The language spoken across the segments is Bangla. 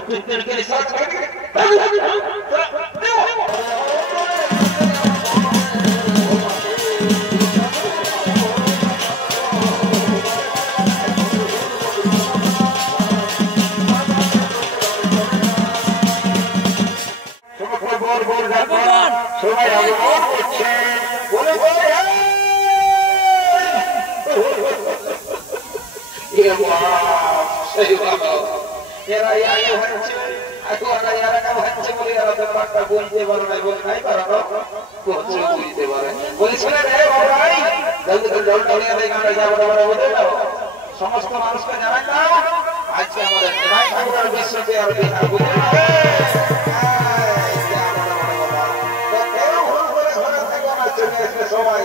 কুত্তের কে সারা ছাড়ে সবাই করছে বলে এরা আগে হচ্ছে এখন এরা হচ্ছে বলে এরা ব্যাপারটা বলতে পারো না বলে নাই পারো করছে বুঝতে পারে বলেছিলেন রে ভাই জলদি করে জল ঢালিয়ে দেয় আমরা যাবো বলে দাও সমস্ত মানুষকে জানাই দাও আজকে আমাদের নিমাই ঠাকুরের বিশ্বকে আর বিহার বুঝে সবাই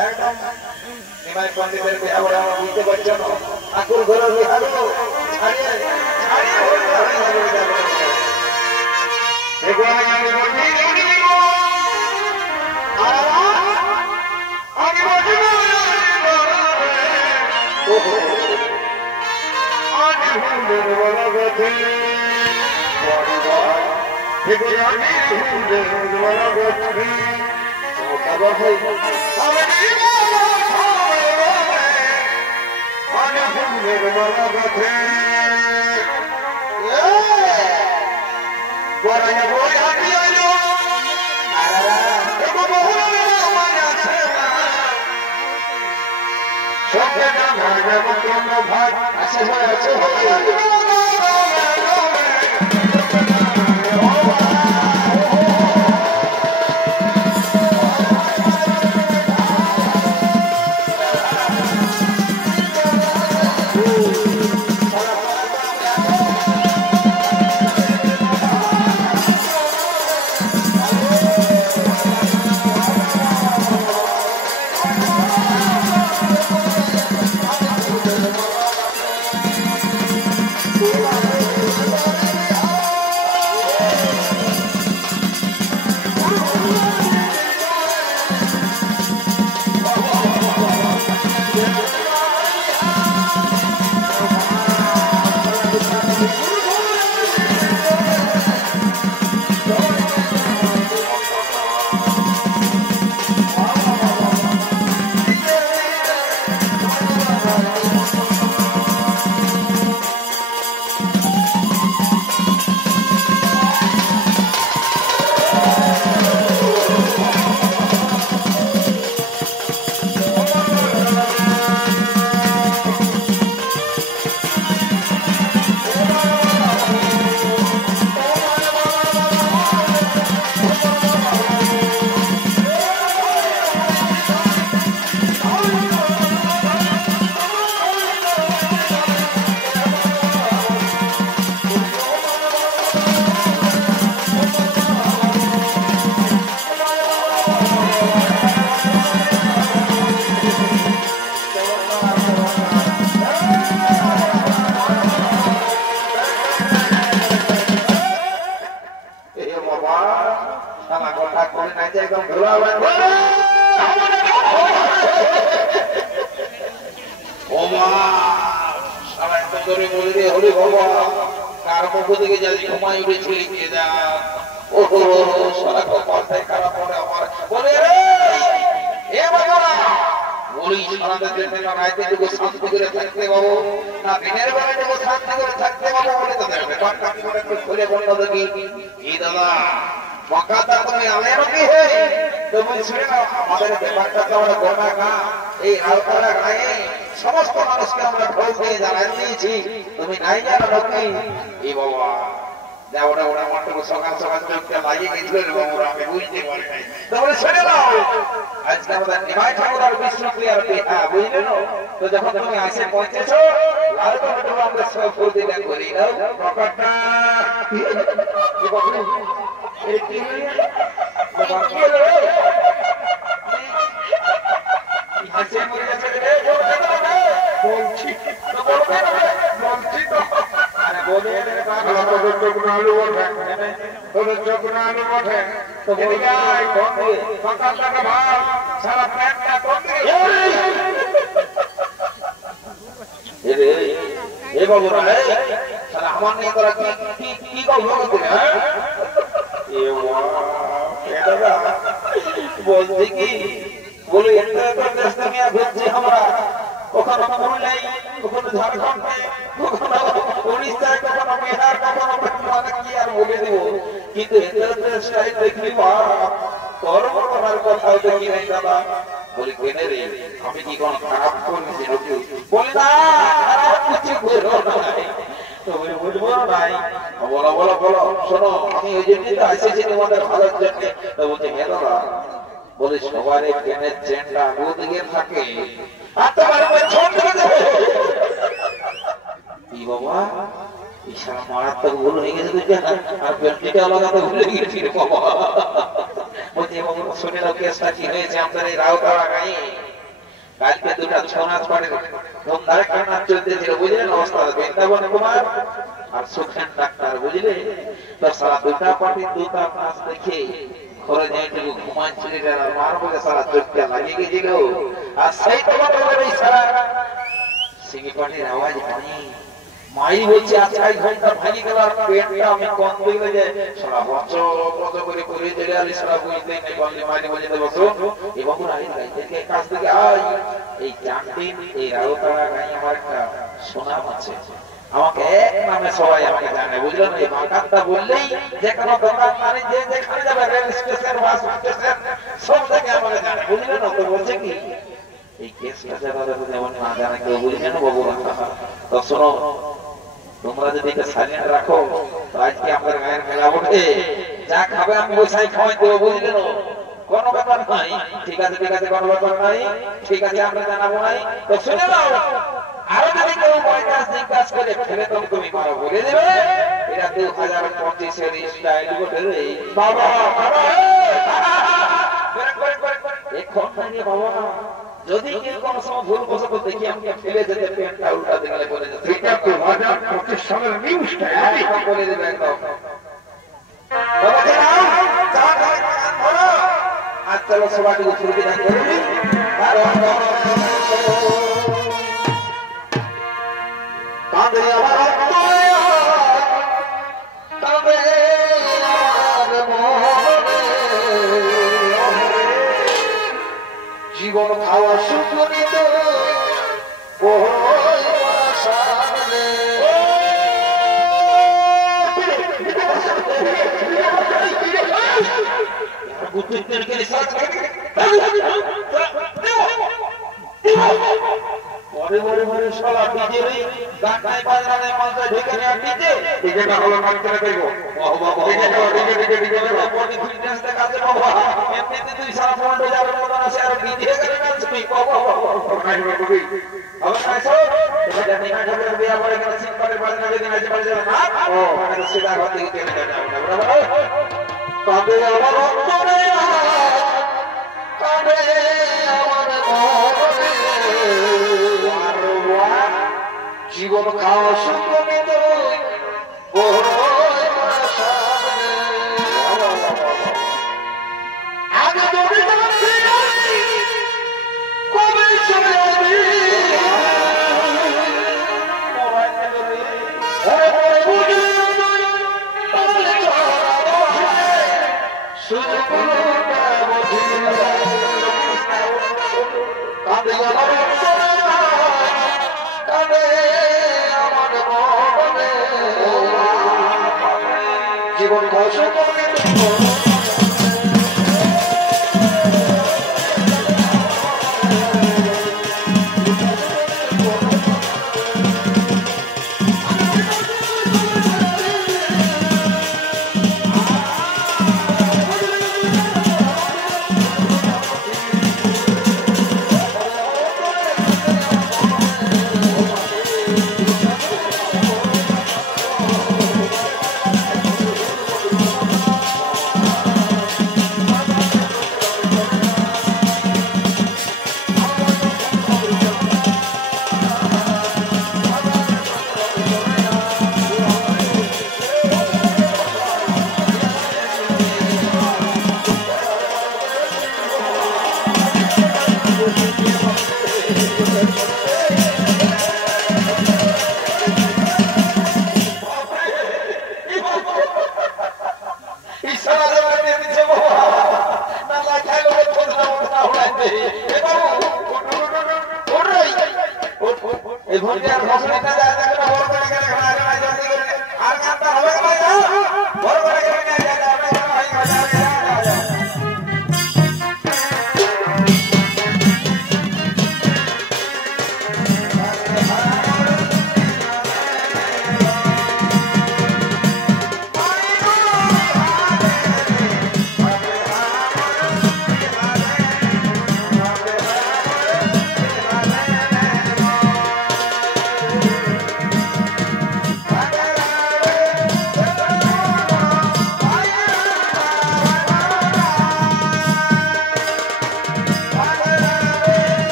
একদম নিমাই পণ্ডিতের বিহার বুঝতে পারছো না ঠাকুর ঘরের বিহার ছাড়িয়ে ভাগ আছে সমস্ত মানুষকে আমরা ঢোল দিয়ে জানাই দিয়েছি তুমি নাই জানো নাকি এই বাবা দেওয়াটা ওরা মাত্র সকাল সকাল চোখটা লাগিয়ে গেছিল বাবুরা আমি বুঝতে পারি নাই তাহলে শুনে নাও আজকে আমাদের নিমাই ঠাকুর আর বিষ্ণুপ্রিয়ার বিহা বুঝলে না তো যখন তুমি আসে পৌঁছেছো লাল টমেটো আমরা সব ফুল দিয়ে করি নাও প্রকটটা কি বলছো এই কি বাকি হলো হাসে মরে যাচ্ছে রে বলছি তো বলবে না বলছি তো আরে বলে রে বাবা তো গুনালু ওঠে তো গুনালু ওঠে তো বলগা কোন সকাল থেকে ভাব সারা পেটটা কোন এ বাবু রে সারা আমার নিয়ে তোরা কি কি গল্প করতে হ্যাঁ বলছি কি বলে ঘুরছি আমরা কখনো পুরুলিয়ায় কখনো ঝাড়খণ্ডে কখনো উড়িষ্যায় কখনো বিহার কখনো মানে কি আর বলে দেব কিন্তু স্টাইল দেখলি তোর আমার কোথাও দেখি নাই দাদা বলি কেনে রে আমি কি কোনো খারাপ করেছি নাকি বলি না খারাপ কিছু করো নাই তুমি বুঝবো নাই বলো বলো বলো শোনো আমি ওই জন্যই তো এসেছি তোমাদের ভালোর জন্য তো বলছে হে দাদা বলে সবারই কেনের চেনটা দুদিকে থাকে আর তোমার উপর ছোট করে দেবে কি বাবা ইশারা মারাত্মক ভুল হয়ে গেছে তুই জানা আর বেল্টটা লাগাতে ভুলে গেছি রে বাবা বলছে বাবা শুনে নাও কেসটা কি হয়েছে আমাদের এই রাউতারা গায়ে কালকে দুটা ছনাচ পাড়ে ধুমধারে কান্না চলতেছিল বুঝলেন অবস্থা বৃন্দাবন কুমার আর সুখেন ডাক্তার বুঝলে তো সারা দুটা পার্টি দুটা নাচ দেখে ঘরে যেটুকু ঘুমাচ্ছিল মারবো সারা চোখটা লাগিয়ে গেছিল আর সেই তোমাদের এই সারা সিঙ্গি পার্টির আওয়াজ পানি মাই বলছে আজকে 1 ঘন্টা ভাঙি গেল আর পেটটা আমি কম দিলে যে সারা বছর কত করে করে দিলে আর সারা বুঝতে নেই বললে মাইনে বলে দেবো তো এবং রাই গাইতে কাছ থেকে আই এই ক্যান্টিন এই রাউতারা গাই আমার একটা সুনাম আছে আমাকে এক নামে সবাই আমাকে জানে বুঝলেন এই বাগানটা বললেই যে কোনো দোকান মানে যে যেখানে যাবে রেল স্টেশন বাস স্টেশন সব থেকে আমাকে জানে বুঝলেন তো বলছে কি এই কেসটা যারা যেমন না জানে কেউ বুঝলেন বাবু তো শোনো তোমরা যদি এটা সাইলেন্ট রাখো তো আজকে আমাদের গায়ের মেলা ওঠে যা খাবে আমি বসাই খাওয়াই দেবো বুঝলেন কোনো ব্যাপার নাই ঠিক আছে কোনো ব্যাপার নাই ঠিক আছে আমরা জানাবো নাই তো শুনে নাও আরো যদি কেউ জিজ্ঞাসা করে ফেলে তুমি মারো বলে দেবে এটা 2025 এর স্টাইল বটে রে বাবা এখন মানে বাবা যদি কেউ কোনো সময় ভুল বসত দেখি আমাকে ফেলে যেতে পেনটা উল্টা দিলে বলে যেতে এটা 2025 সালের নিউ স্টাইল বলে দেবে একদম বাবা যাও যা গান ধরো আজ চলো সবাইকে শুরু করে করবি কাঁদে আমার তবে জীবন খাওয়া সুখনিত পরে পরে পরে শালা ডিজে রে গাটায় বাজনায় মালটা ঢেকে নিয়ে ডিজে ডিজেটা হলো কাটতে দেবো বাবা ডিজে বডি ফিটনেস দেখাতে বাবা এমনিতে তুই সারা ফ্রন্ট যাবে মত আছে আর ডিজে করে নাচবি বাবা কাজ করবি আবার কাছে এটা দেখা যাবে বিয়া পরে কেন সিট করে বাজনা বেদিন আছে বাজে না ও মানে সেটা হাত থেকে কেটে যাবে বরাবর তবে আমার অন্তরে তবে আমার মনে জীবন খাওয়া সুখমিত আগে তুমি কবে চলে যাবি জীবন ঘোষ ঘোষণাটা যায় তাকে বড় করে গেলে ঘোড়া ঘোড়া জলদি করে আর কাটা হবে না যাও বড় করে গেলে না যা যা ভাই যা যা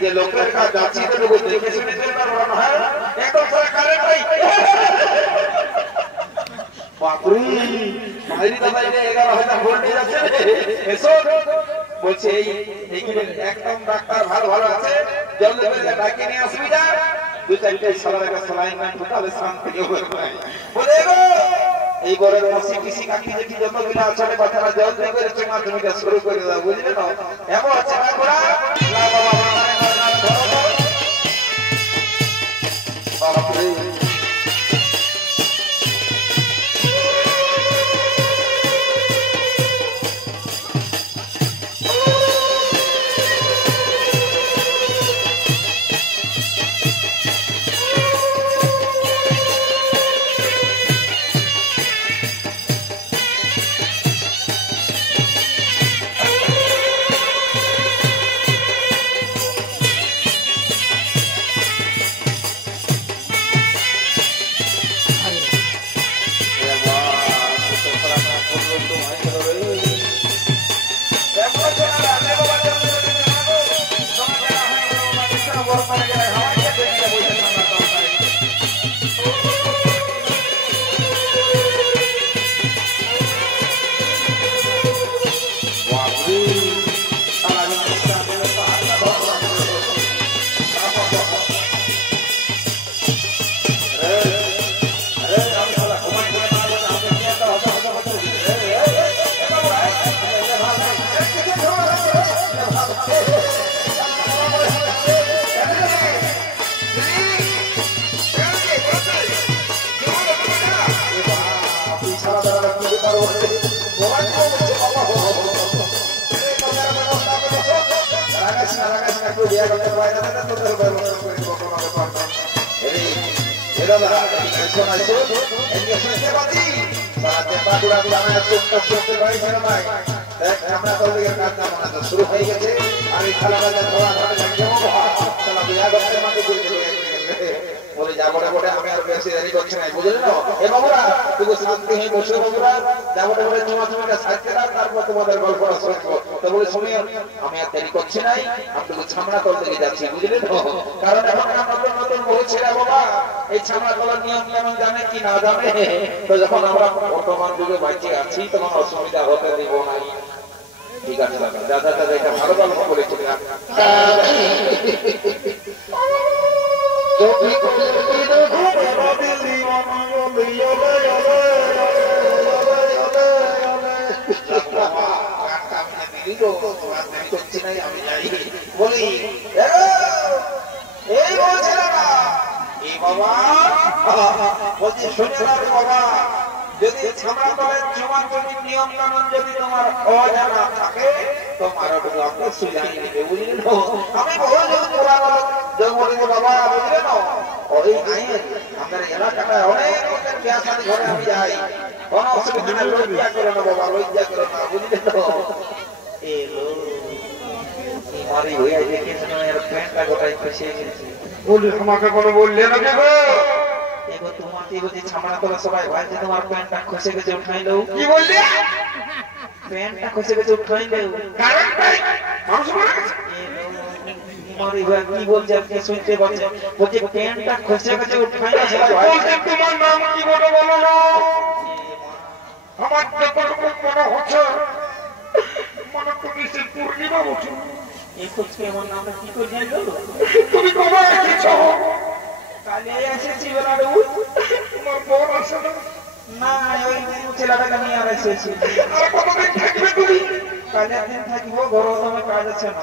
যে লোকের কাজ যাচ্ছি তো লোক দেখে শুনে পারবো না এখন সরকারে ভাই বাপরে মাইরি দাদা এটা 11000 ভোল্ট যাচ্ছে এসো বলছে এইগুলো একদম ডাক্তার ভালো ভালো আছে জলদি করে ডাকি নিয়ে আসবি যা দুই চারটে সালারে সালাইন না তাহলে শান্ত থেকে বলে গো এই গরের মসি কিসি কাকি যেটি যতগুলো আছে বাচ্চারা জলদি করে চুমা চুমিটা শুরু করে দাও বুঝলে না এমন আছে না ঘোড়া না বাবা বাপরে শুরু হয়ে গেছে আর এই খেলাটা বলে যাবো বলে আমি আর বেশি দেরি করছি না বুঝলে না এ বাবুরা তুমি শান্তি হয়ে বসে বাবুরা যাবো বলে তোমার সাথে তারপর তোমাদের গল্পটা শুনবো তো বলে শুনি আমি আর দেরি করছি নাই আপনাকে ছামড়া কল থেকে যাচ্ছি বুঝলে তো কারণ এখন নতুন নতুন বহু ছেলে বাবা এই ছামড়া কলার নিয়ম কেমন জানে কি না জানে তো যখন আমরা বর্তমান যুগে বাইকে আছি তখন অসুবিধা হতে দিব না ঠিক আছে দাদা দাদা এটা ভালো গল্প বলেছিলাম বলি এই বলছিলাম এই বাবা বলছি শুনে বাবা যদি ছামড়া কলের জমা জমি নিয়ম কানুন যদি তোমার অজানা থাকে তোমার আপনার সুজাই নেবে বুঝলি না আমি বহু বলি বাবা বুঝলে না ওই আইন আমাদের এলাকাটায় অনেক বিয়া শাদী ঘরে আমি যাই কোনো অসুবিধা নেই লজ্জা করে না বাবা লজ্জা করে না বুঝলে তো এলো মারি হয়ে দেখে এর প্যান্টটা গোটাই ফেসে গেছে বলি তোমাকে কোনো বললে না কেন এগো তোমাকে বলি ছামড়া তোলা সবাই ভাইছে তোমার প্যান্টটা খসে গেছে উঠাই দাও কি বললি প্যান্টটা খসে গেছে উঠাই দাও কারণ মানুষ বলে গেছে মারি ভাই কি বলছে আপনি শুনতে পাচ্ছেন বলছে প্যান্টটা খসে গেছে উঠাই দাও সবাই বলছে তোমার নাম কি বলো বলো না আমার যতটুকু মনে হচ্ছে মনে করেছে পূর্ণিমা বছর এই কোচকে আমার নামটা কি করে জানি গেল তুমি কবে এসেছো কালে এসেছি বেলাটা তোমার বোন আসে না ওই ছেলেটাকে নিয়ে আর এসেছি আর কতদিন থাকবে তুমি কালে দিন থাকবো ঘরে তোমার কাজ আছে না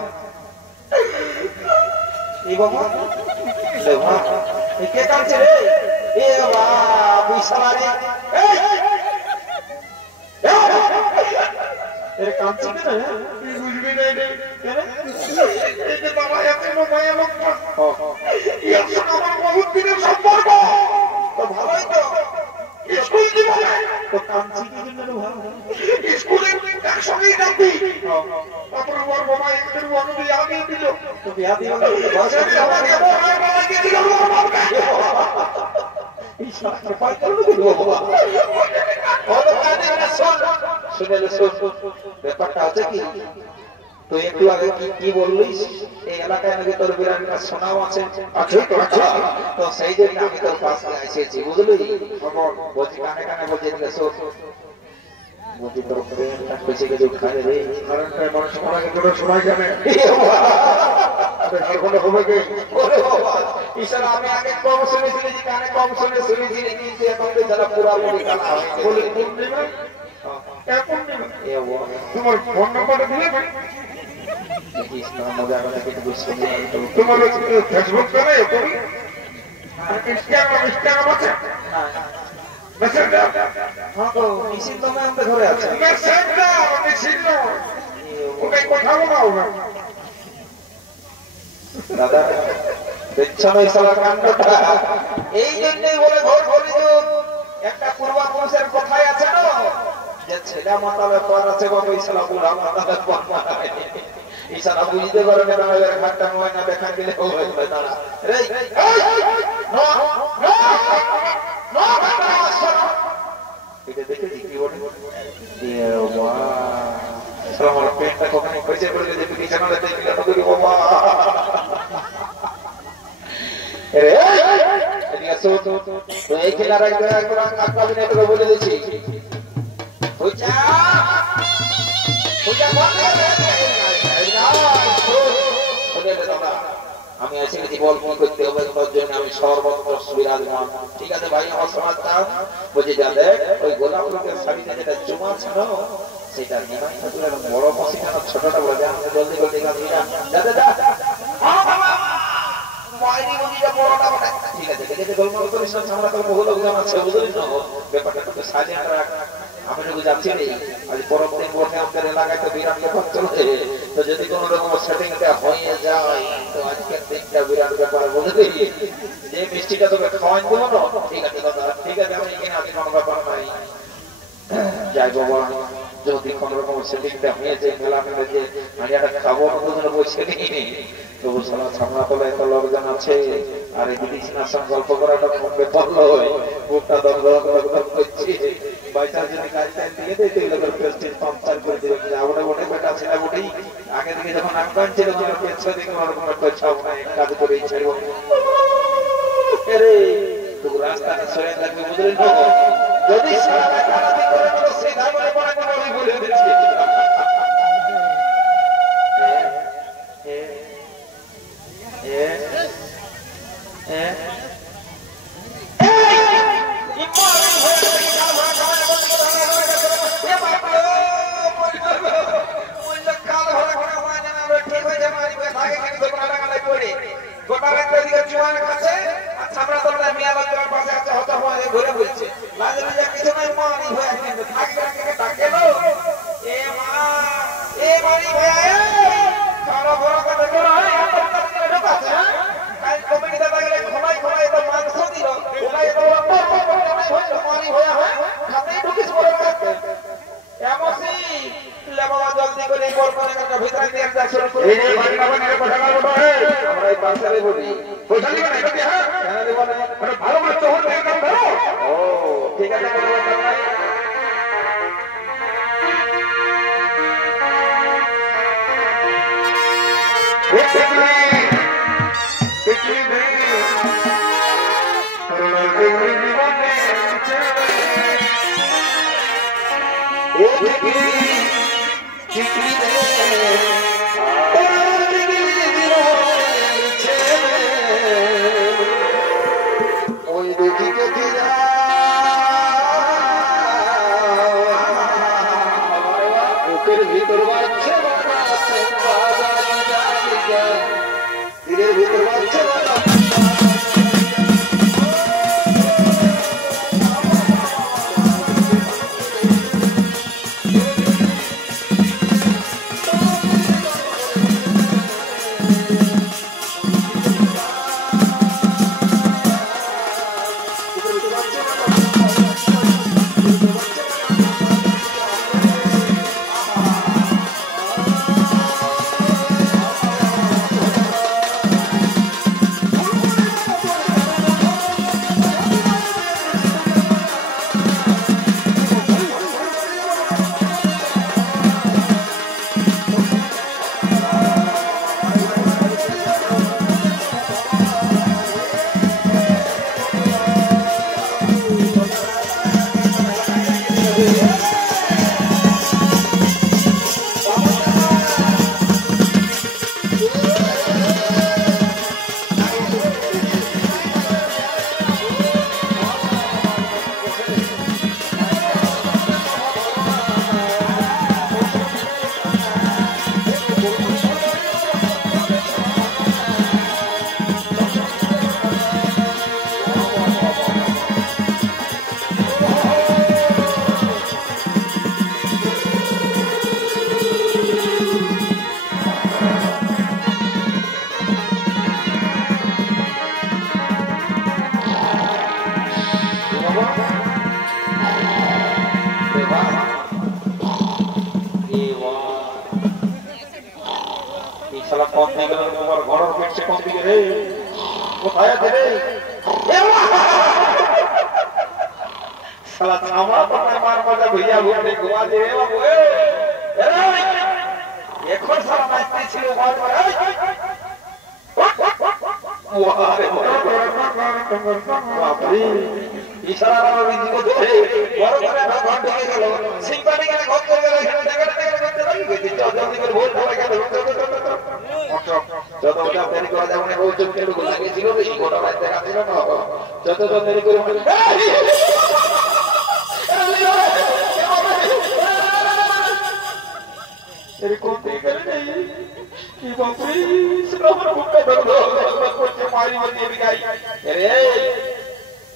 এই বাবা কে কাছে রে এ বাবা বিশালারে এর কাছে না তুই বুঝবি না রে এই যে বাবা এত মায়া লোকটা এর সাথে আমার বহুত দিনের সম্পর্ক তো ভালোই তো স্কুল জীবনে তো কাঞ্চি কি জন্য ভালো স্কুলে একসঙ্গেই যাবি তারপরে ওর বাবা একদিন ওর বিয়া দিয়ে দিল তো বিয়া দিয়ে বসে আমাকে বাবা দিয়ে দিল ওর বাবা এই সাথে পাই করলো বাবা ওর কানে শুনে ব্যাপারটা আছে কি তুই একটু আগে কি বললিস এই এলাকায় নাকি তোর বিরাটটা শোনাও আছে তো সেই জন্য আমি তোর পাশে এসেছি বুঝলি বলছি কানে কানে বলছি বলছি তোর প্রেমটা খুঁজে গেছে খানে রে কারণটা মানুষ শোনা যাবে আমি আগে কম শুনেছিলি কানে কম শুনেছি কিন্তু এখন যারা পুরা বলি তোমার ফোন নাম্বারটা দিলে তোমার ফেসবুক করে ইনস্টাগ্রাম আছে ঘরে আছে কথা বলাও না দাদা দেখছো না কাণ্ডটা এই জন্যই বলে ঘর ঘরে একটা পূর্বাপুরুষের কথাই আছে না যে ছেলে মাতালে পর আছে বাবা ইসলা বুড়া মাতালে পর মারায় ইসারা বুঝতে পারবে না এর ঘাটটা ময়না দেখা দিলে হবে দাঁড়া রে নো নো নো এটা দেখে কি বলে এ বাবা আমার পেটটা কখনো কইছে পড়ে যে তুই জানালে তাই কি করি বাবা রে এদিকে আসো তো এই খেলাটা একবার আকাবিনে তো বলে দিয়েছি হইছা হইছা আমি এসে গেছি বল ফোন করতে হবে তোর জন্য আমি সর্বত্র বিরাজমান ঠিক আছে ভাই আমার সমাজটা বুঝে যাবে ওই গোলাপ রঙের শাড়িতে যেটা চুমা ছিল সেটা নিমাই ঠাকুরের বড় মসিটা ছোটটা বলে দেয় আমি জলদি জলদি গাছিটা দাদা দাদা মাইরি মসিটা বড়টা বলে ঠিক আছে দেখে গোলমাল করিস না আমরা তো বহু লোকজন আছে বুঝলিস না ব্যাপারটা তো সাজিয়ে রাখ যাচ্ছি রে আজ পরম দিন বসে আমাদের এলাকায় তো বিরাট ব্যাপার চলে তো যদি কোনো রকম সেটিংটা হয়ে যায় তো আজকের দিনটা বিরাট ব্যাপার বুঝলি যে মিষ্টিটা তোকে খাওয়াই দেবো না ঠিক আছে দাদা ঠিক আছে আমি এখানে আজ কোনো ব্যাপার নাই যাই বাবা যদি কোনো রকম সেটিংটা হয়েছে মেলা মেলেছে আমি একটা খাবো না বসে নিই তবু সালা সামনা তলায় এত লোকজন আছে আর এই বিদেশিনার সঙ্গে গল্প করাটা খুব ব্যাপার নয় বুকটা দরদর করছে বাইচার যদি কাজ টাইম দিয়ে দেয় তো এগুলোর প্রেস্টিজ পাম্পচার করে দেবে আমরা ওঠে বেটা ছেলে ওঠেই আগে থেকে যখন আফগান ছিল তখন পেছনে দিকে ওরকম একটা ছাপ নাই কাজ করেই ছাড়ব রে তুই রাস্তাতে সরে থাকবে বুঝলি না যদি সারা কারাতে করে তো সেই ধারে পড়া করে বলে দিচ্ছি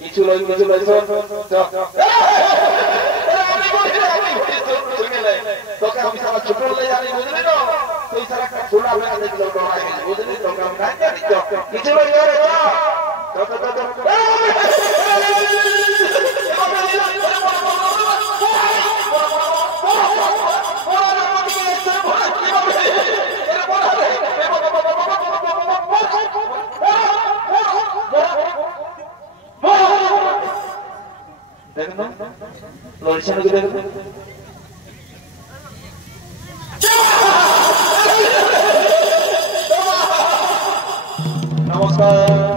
কিছু লই বলে তোকে আমি সারা ছোট হলে জানি বুঝলি তো তুই সারা একটা ছোলা বেলা দেখলো ডরাই গেলি বুঝলি তোকে আমি নাই জানি তো কিছু বলি রে দেখুন লরিশন কি দেখুন নমস্কার